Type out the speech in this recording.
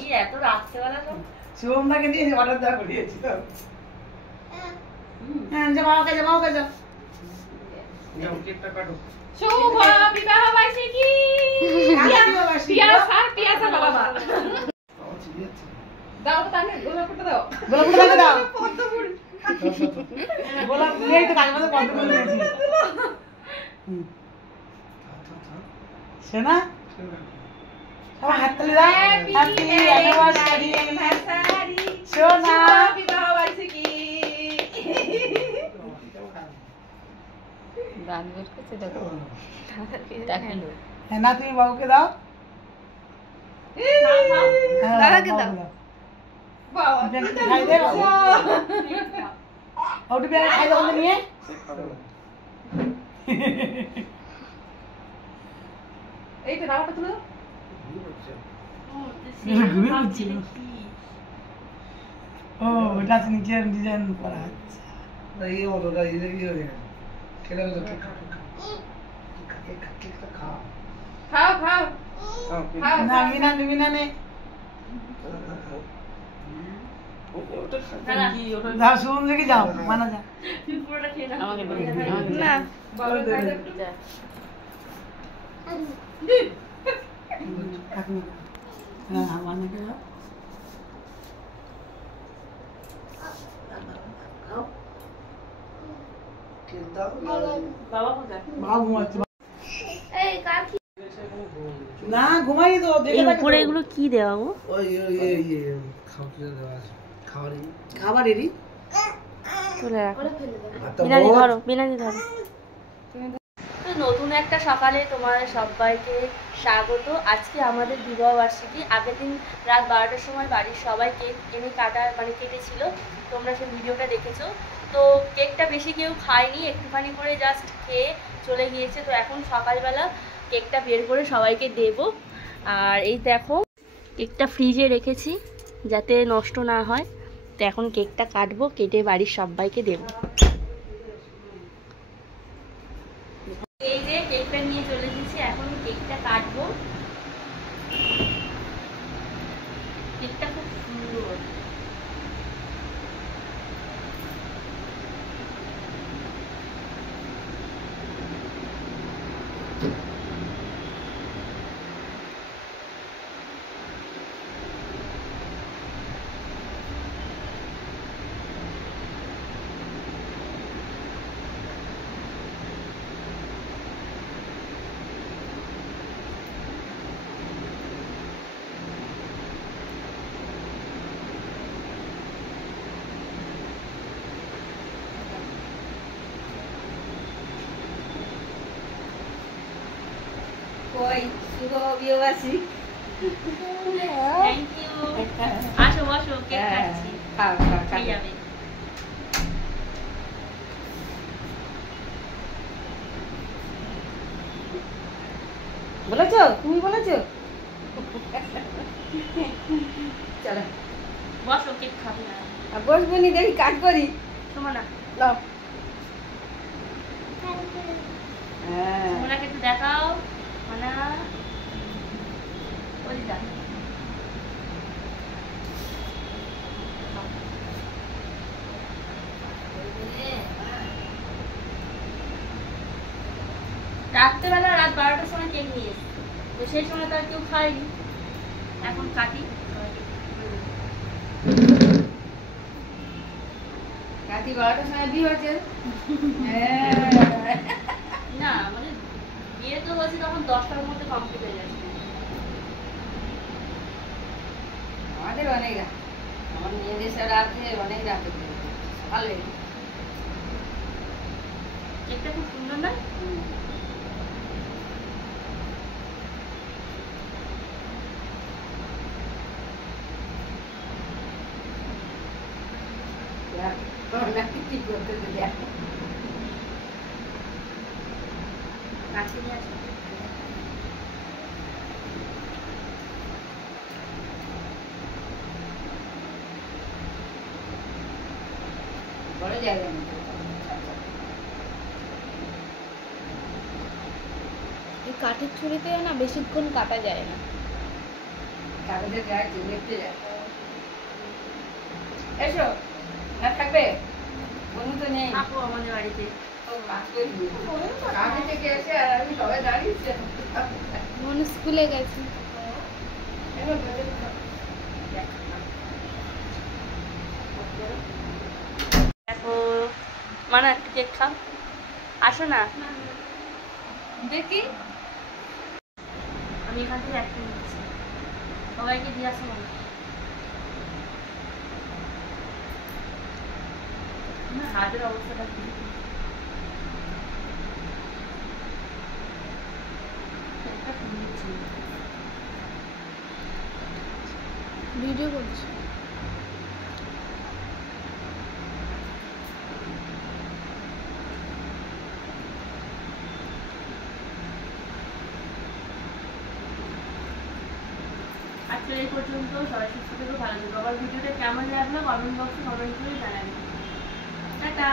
এই এত রাত্রেবেলা তো শুভমদাকে দিয়ে অর্ডার দেওয়া করিয়েছি তো। হ্যাঁ যা বাবা কাছে যাও যাও কেকটা কাটো। শুভ বিবাহ বার্ষিকী পিয়া বাবা দাও তো তাকে গোলাপটা দাও গোলাপ দিয়েই তো কাগজে কত করে দিয়েছি শোনা সবাই হাততালি দাও হ্যাপি অ্যানিভার্সারি শোনা বিবাহ বার্ষিকী গান বের করতে দেখো দেখালো হ্যাঁ না তুমি বাবুকে দাও দাদাকে দাও বাবা খাই দে ওটি পেয়ে খাই দাও নিয়ে এইটা দাওটা তুলো ঘুরে উঠছিল ও এটা নিচে ডিজাইন করা আছে এই ওটা এই হয়ে গেছে খেলা তো খাও খাও না মিনা মিনা নে যাও শুন দেখি যাও মানা যা আমাকে না এই কার কি না ঘুমাই তো এই উপরে এগুলো কি দেওয়া গো ওই খাবারেরই চলে রাখো বিনাদি ধরো বিনাদি ধরো তো নতুন একটা সকালে তোমাদের সবাইকে স্বাগত। আজকে আমাদের বিবাহ বার্ষিকী। আগের দিন রাত 12টার সময় বাড়ির সবাই কেক এনে কেটেছিল, তোমরা সেই ভিডিওটা দেখেছো। তো কেকটা বেশি কেউ খায়নি, একটুখানি করে জাস্ট খেয়ে চলে গিয়েছে। তো এখন সকালবেলা কেকটা বের করে সবাইকে দেব। আর এই দেখো কেকটা ফ্রিজে রেখেছি যাতে নষ্ট না হয়। তো এখন কেকটা কাটবো, কেটে বাড়ির সবাইকে দেবো। এই যে কেকটা নিয়ে চলে এসেছি, এখন কেকটা কাটবো। কেকটা খুব সুন্দর। শুভ বিবাহ বার্ষিকী থ্যাংক ইউ। আসো বসো, কেক কাটছি। খাও খেয়ে যাবে। বলেছো তুমি বলেছো চলো বসো, কেক খাবে না। বসবো নি দেখি কাজ করি সুমনা দাও সুমনাকে একটু দেখাও। মানে ওইটা রাত্রেবেলা রাত 12টার সময় কেক নিয়ে এসেছি, তো সেই সময় তো আর কেউ খায়নি। এখন কাটি রাতি 12টার সময় বিয়ে হয়েছে না, মানে বিয়ে তো হয়েছে তখন 10টার মধ্যে কমপ্লিট হয়ে যাচ্ছে। আমাদের অনেক রাত, আমার মেয়েদের সব রাতে অনেক রাতে ভালো কেকটা খুব সুন্দর না? ঠিক করতে কাছে নিয়ে আসো। বড় জায়গা এই কাঠের ছুরিতে না বেশিক্ষণ কাটা যায় না। কাগজের গায়ে দেখতে যায়। এসো, না থাকবে? বনু তো নেই। আপু আমাদের বাড়িতে কাজে থেকে এসে আর আমি সবাই দাঁড়িয়েছি। মনু স্কুলে গেছে। দেখো মানে একটু কেক খাও, আসো না দেখি আমি এখান থেকে একটা নিচ্ছি, সবাইকে দিয়ে আসো না। আমার হাতের অবস্থাটা কি? একটা নিচ্ছি। ভিডিও করছি। আজকের এই পর্যন্ত, সবাই সুস্থ থেকো, ভালো থেকো। আবার ভিডিওটা কেমন লাগলো কমেন্ট বক্সে কমেন্ট করে জানাবেন। টাটা।